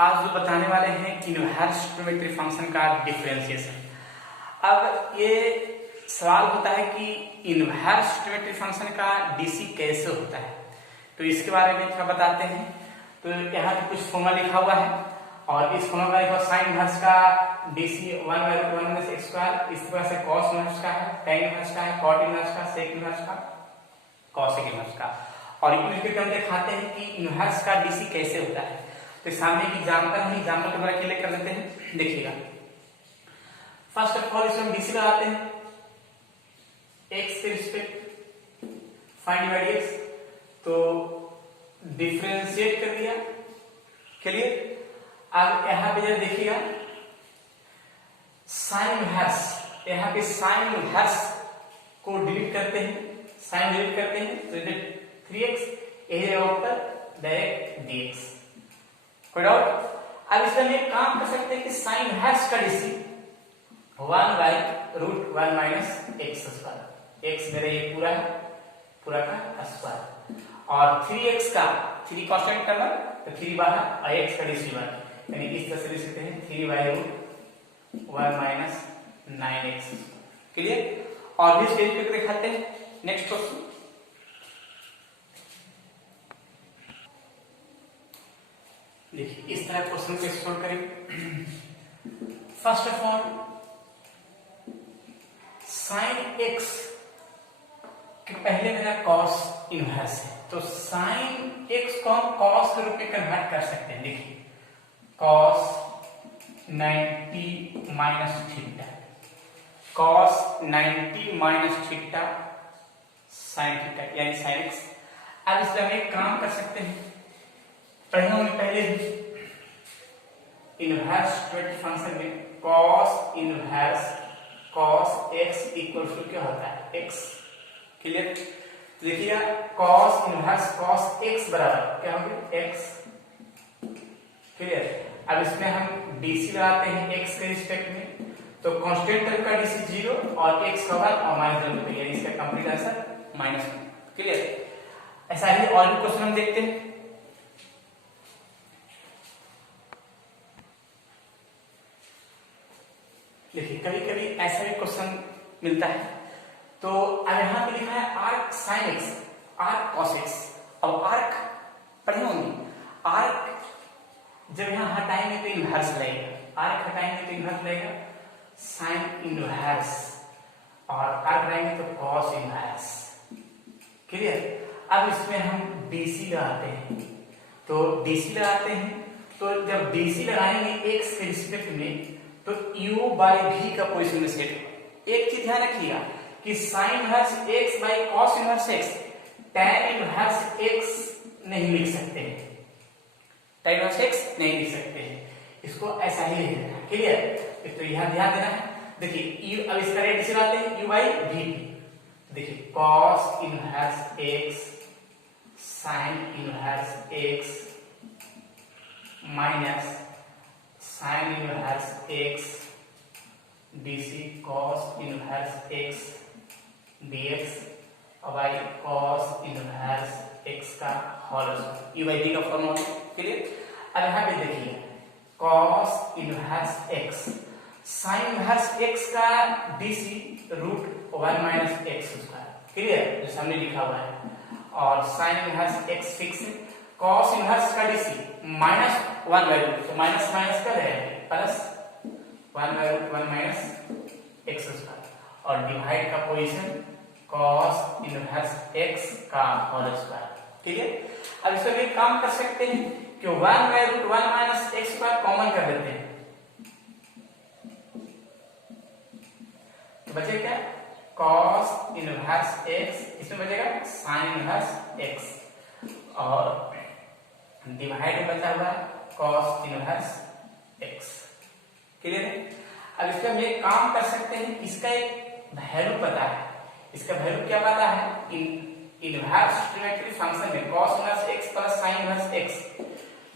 आज जो बताने वाले हैं इनवर्स ट्रिग्नोमेट्री फंक्शन का डिफरेंशिएशन। अब ये सवाल होता है कि इनवर्स ट्रिग्नोमेट्री फंक्शन का डीसी कैसे होता है, तो इसके बारे में थोड़ा बताते हैं। तो यहाँ पे कुछ फॉर्मूला लिखा हुआ है और इस फॉर्मूला में लिखा साइन इनवर्स का डीसी 1/√1 इस तरह से कॉस इनवर्स का है, tan इनवर्स का है, कॉट इनवर्स का, सेक इनवर्स का, कॉसेक इनवर्स का। और इनके हम दिखाते हैं कि इनवर्स का डीसी कैसे होता है। तो सामने एक एग्जांपल है, एग्जांपल के द्वारा क्लियर कर देते हैं। देखिएगा, फर्स्ट ऑफ ऑल इसमें डीसी लगाते हैं x के रिस्पेक्ट फाइंड बाय x, तो डिफरेंशिएट कर दिया, क्लियर। अब यहाँ पे जरा देखिएगा साइन इनवर्स, यहाँ पे साइन इनवर्स को डिलीट करते हैं, साइन डिलीट करते हैं तो 3x यही ऊपर डायरेक्ट dx। कोई डाउट? अब इसमें हम एक काम कर सकते हैं कि साइन इनवर्स का डीसी 1/√1 - x², x मेरे ये पूरा है, पूरा का स्क्वायर, और 3x का 3 कांस्टेंट करना तो 3 बाहर और x का डीसी 1, यानी इस तरह से लिख सकते हैं 3/√1 - 9x²। क्लियर? और भी स्टेज पे दिखाते हैं। नेक्स्ट क्वेश्चन, देखिए इस तरह क्वेश्चन को सॉल्व करेंगे। First of all sine x के पहले मेरा कॉस इनवर्स है, तो साइन x को हम कॉस के रूप में कन्वर्ट कर सकते हैं। देखिए cos 90 minus theta, cos 90 minus theta sine theta यानी साइन x। अब इसमें हम एक काम कर सकते हैं, पहले भी इनवर्स ट्रिग्नोमेट्री फंक्शन में cos inverse cos x equal to क्या होता है x। क्लियर? देखिएगा कॉस इनवर्स कॉस x बराबर क्या होगा x। क्लियर? अब इसमें हम डीसी लगाते हैं x के रिस्पेक्ट में, तो कांस्टेंट टर्म का डीसी 0 और x का 1 और -1, यानी इसका कंप्लीट आंसर -1। क्लियर? ऐसा ही और भी क्वेश्चन हम देखते हैं। देखिए कभी कभी ऐसा भी क्वेश्चन मिलता है, तो अब यहाँ पे लिखा है arc sine x, arc cos x। अब आर्क पढ़े होंगे, आर्क जब यहाँ हटाएंगे तो इनवर्स लगेगा, आर्क हटाएंगे तो इनवर्स लगेगा साइन इनवर्स, और आर्क लगाएंगे तो कॉस इनवर्स। क्लियर? अब इसमें हम डीसी लगाते हैं, तो डीसी लगाते हैं, तो जब डीसी लगाएंगे x के रिस्पेक्ट में तो u/v का पोजीशन में सेट होगा। एक चीज ध्यान रखिएगा कि sine inverse x by cos inverse x, tan inverse x नहीं लिख सकते हैं, tan इनवर्स x नहीं लिख सकते हैं, इसको ऐसा ही लिख देना है। क्लियर? तो यहां ध्यान देना है। देखिए अब इसका रेट इसे लाते हैं u/v। देखिए cos inverse x sine inverse x minus sine inverse x DC cos inverse x dx और बाई कॉस इनवर्स x का होल स्क्वायर, u/v का फॉर्मूला। क्लियर? अब यहाँ पे देखिए cos inverse x sine inverse x का DC √1 - x²। Clear? जो सामने लिखा हुआ है, और साइन इनवर्स x फिक्स है, कॉस इनवर्स का डीसी -1/√, तो माइनस माइनस का रहेगा प्लस 1/√1 - x², और डिवाइड का पोजीशन कॉस इनवर्स x का होल स्क्वायर। ठीक है? अब इसमें एक काम कर सकते हैं कि 1/√1 - x² कॉमन कर देते हैं, तो बचे क्या कॉस इनवर्स x, इसमें बचेगा साइन इनवर्स x, और डिवाइड में बचा हुआ कॉस इनवर्स x। क्लियर है? अब इसका हम एक काम कर सकते हैं, इसका एक वैल्यू पता है, इसका वैल्यू क्या पता है, इनवर्स ट्रिग्नोमेट्री फंक्शन में cos inverse x plus sine inverse x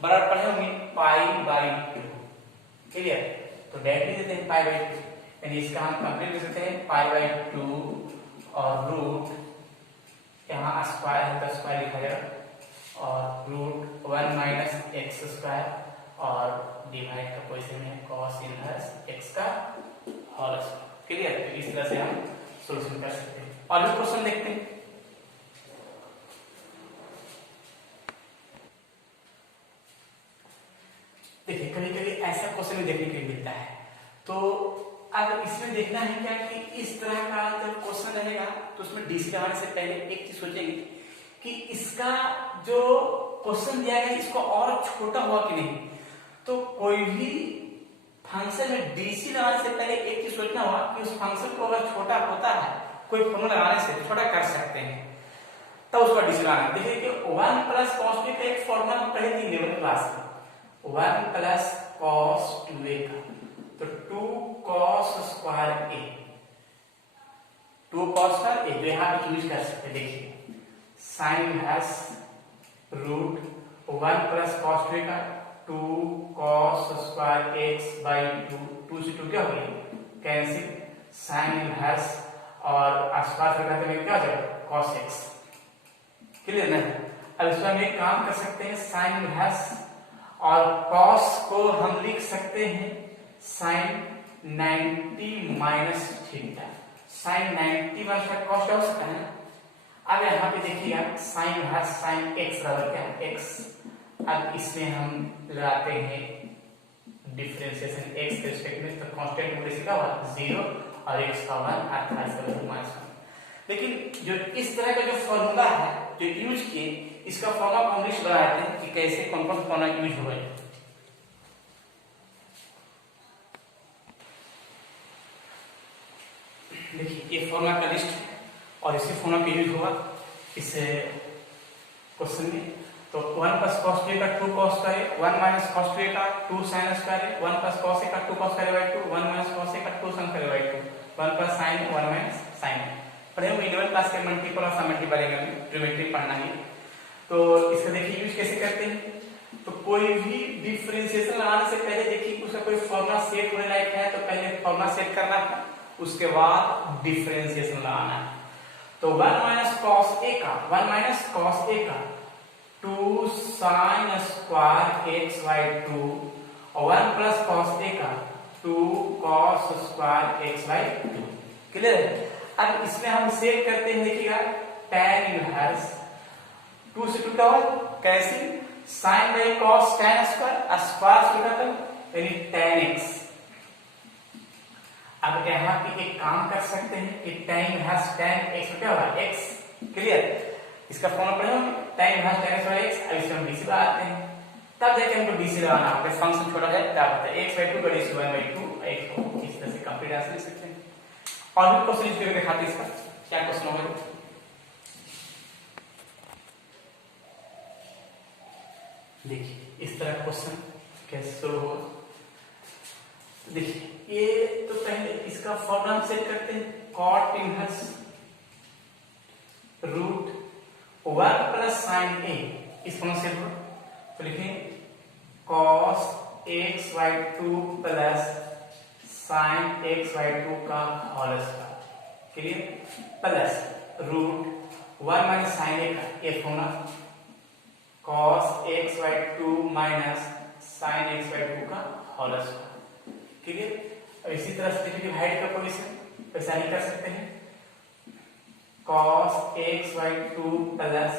बराबर पढ़े होंगे π/2। क्लियर? तो डायरेक्टली देते हैं π/2, यानी इसका हम कंप्लीट कर सकते हैं π/2 और रूट यहाँ स्क्वायर है तो स्क्वायर लिखा जाएगा, और √1 - x² और डिवाइड का पोजीशन में है cos इनवर्स x का होल स्क्वायर। क्लियर? तो इस तरह से हम सॉल्यूशन कर सकते हैं। और भी क्वेश्चन देखते हैं। देखिए कभी कभी ऐसा क्वेश्चन भी देखने को मिलता है, तो अब इसमें देखना है क्या कि इस तरह का जब क्वेश्चन रहेगा तो उसमें डीसी लगाने से पहले एक चीज सोचेंगे कि इसका जो क्वेश्चन दिया गया इसको और छोटा हुआ कि नहीं। तो कोई भी फंक्शन में डीसी लगाने से पहले एक चीज सोचना होगा कि उस फंक्शन को अगर छोटा होता है कोई फॉर्मूला लगाने से छोटा कर सकते हैं, तब उसको डीसी लगाना। देखिए कि 1 प्लस cos 2 का एक फॉर्मूला हम पढ़े थे 11th क्लास में, 1 प्लस cos 2a का, तो 2 cos square a, 2 cos square a, तो यहाँ पे यूज कर सकते हैं। देखिए sine inverse root 1 plus cos 2a का 2 cos स्क्वायर x बाई 2 से 2 क्या हो गया कैंसिल, साइन इनवर्स और स्क्वायर करते में क्या हो जाएगा cos x। क्लियर ना? अब इसमें हम एक काम कर सकते हैं, साइन इनवर्स और cos को हम लिख सकते हैं sine 90 minus theta. Sine 90 minus cos क्या हो सकता है। अब यहाँ पे देखिएगा साइन इनवर्स साइन x बराबर क्या है x। अब इसमें हम लगाते हैं डिफरेंशिएशन x के रिस्पेक्ट में, तो कांस्टेंट मूल्य से क्या होगा 0 और x का 1 अर्थात इसका वैल्यू -1। लेकिन जो इस तरह का जो फॉर्मूला है जो यूज किए, इसका फॉर्मूला हम लिस्ट बनाते हैं कि कैसे कौन कौन फॉर्मूला यूज हुआ है। देखिए ये फॉर्मूला का लिस्ट है और इसी फॉर्मूला पे यूज हुआ इस क्वेश्चन में। तो 1 प्लस cos 2a का 2 cos square, 1 minus cos 2a का 2 sin square, 1 plus cos a का 2 cos square by 2, 1 minus cos a का 2 sin square by 2, 1 plus sin 1 minus sin। पढ़े हुए 11th क्लास के मल्टीपल और सम मल्टीपल ज्योमेट्री पढ़ना है। तो इसका देखिए यूज कैसे करते हैं। तो कोई भी डिफरेंशिएशन लगाने से पहले देखिए उसका कोई फॉर्मूला सेट होने लायक है, तो पहले फॉर्मूला सेट करना है, उसके बाद डिफरेंशिएशन लगाना है। तो 1 माइनस cos a का 1 माइनस cos a का 2 sin स्क्वायर x बाय 2 और 1 प्लस cos a का 2 cos square x by 2। Clear है? अब इसमें हम सेट करते हैं, देखिएगा tan इनवर्स 2 से 2 का cancel, sin by cos tan square square से खत्म यानी tan x। अब यहाँ पे एक काम कर सकते हैं कि tan इनवर्स tan x क्या होगा x। क्लियर? इसका फॉर्मूला पढ़े होंगे tan inverse tan x by x। अब इसमें हम डीसी लगाते हैं, तब जाके हमको डीसी लगाना होगा। फंक्शन छोटा जाए तब होता है x बाय 2 बड़ी 1 बाय 2 x को इस तरह से कंप्लीट आंसर लिख सकते हैं। और भी क्वेश्चन इसके दिखाते हैं इसका क्या क्वेश्चन होगा। देखिए इस तरह क्वेश्चन कैसे शुरू होगा। देखिए ये तो पहले इसका फॉर्मूला सेट करते हैं, cot inverse root 1 plus sine a, इस फॉर्मूला सेट हो तो लिखें cos x by 2 plus sine x by 2 का whole square. Clear? Plus root 1 minus sine a का ये formula cos x by 2 minus sine x by 2 का whole square. Clear? अब इसी तरह से देखिए डिवाइड का पोजीशन कैसा नहीं कर सकते हैं, cos x by 2 plus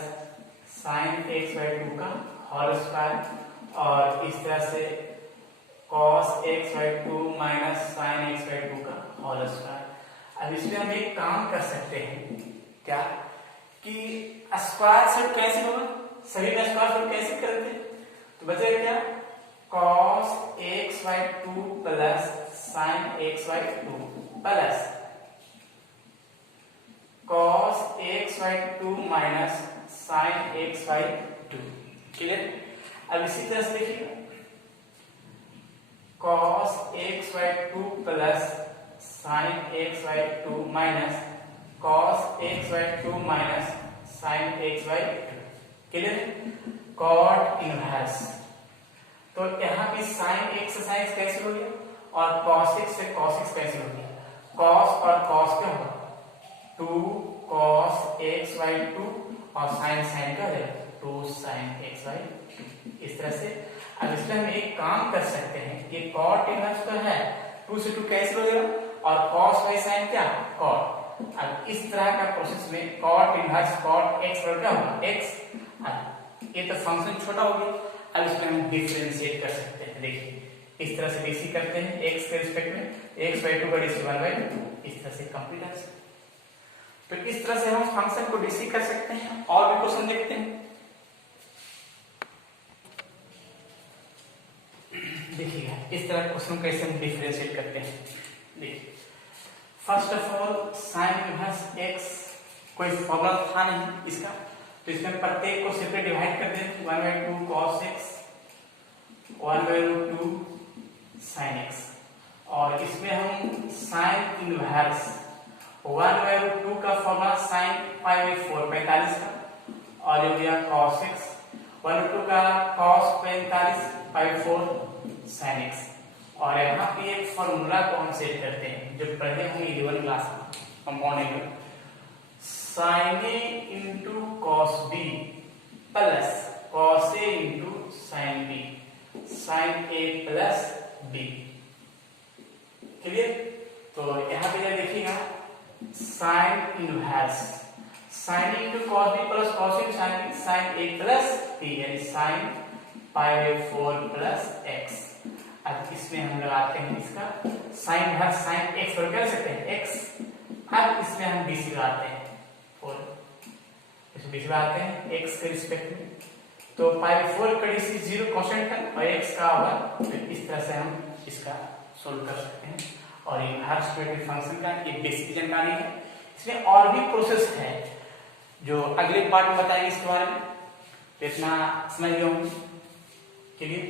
sine x by 2 का होल स्क्वायर और इस तरह से cos x by 2 minus sine x by 2 का होल स्क्वायर। अब इसमें हम एक काम कर सकते हैं क्या कि स्क्वायर से कैसे होगा, सभी में स्क्वायर से कैसे करते हैं, तो बचेगा क्या cos x by 2 plus sine x by 2 plus cos x by 2 minus sine x by 2। Clear? अब इसी तरह से देखिए cos x by 2 plus sine x by 2 minus cos x by 2 minus sine x by 2। Clear? cot inverse, तो यहाँ पे sin x से sin x cancel हो गया और cos x से cos x कैंसिल हो गया। cos और cos क्या होगा 2 cos x बाय 2 और sin sin क्या है 2 sin x बाय 2। इस तरह से अब इसमें हम एक काम कर सकते हैं, ये cot इनवर्स तो है, 2 से 2 कैंसिल हो जाएगा और cos बाई sin क्या cot। अब इस तरह का प्रोसेस में cot इनवर्स cot x बराबर क्या होगा x। ये तो फंक्शन छोटा हो गया, अब इसमें हम डिफरेंशिएट कर सकते हैं। देखिए इस तरह से डीसी करते हैं x के रिस्पेक्ट में, x बाई 2 का डीसी 1 बाई 2, इस तरह से कंप्लीट आंसर। तो इस तरह से हम फंक्शन को डीसी कर सकते हैं। और भी क्वेश्चन देखते हैं। देखिएगा इस तरह क्वेश्चन कैसे हम डिफरेंशिएट करते हैं। देखिए first of all sine inverse x कोई फॉर्मूला था नहीं इसका, तो इसमें प्रत्येक को सेपरेट डिवाइड कर दें, 1/2 cos x 1/2 sin x, और इसमें हम साइन इनवर्स 1/2 का फॉर्मूला sin π/4 45 का, और ये हो गया cos x 1/2 का cos 45 π/4 sin x। और यहाँ पे एक फॉर्मूला को हम सेट करते हैं जो पढ़े होंगे 11 क्लास में, compound sin a into cos b plus cos a into sin b sin a plus b। Clear? तो यहाँ पे जब देखिएगा sin inverse sin a into cos b plus cos a sin b sin a plus b यानी sin π/4 plus x। अब इसमें हम लगाते हैं इसका sin इनवर्स sin x पर कर सकते हैं x। अब इसमें हम dc लगाते हैं, और इसमें dc लगाते हैं x के रिस्पेक्ट में, तो π/4 का dc 0 कांस्टेंट है और x का 1, तो इस तरह से हम इसका सोल्व कर सकते हैं। और ये हार्ट्स फंक्शन का ये बेसिक जानकारी है। इसमें और भी प्रोसेस है जो अगले पार्ट में बताएंगे इसके बारे में, तो इतना समझ गए होंगे। क्लियर?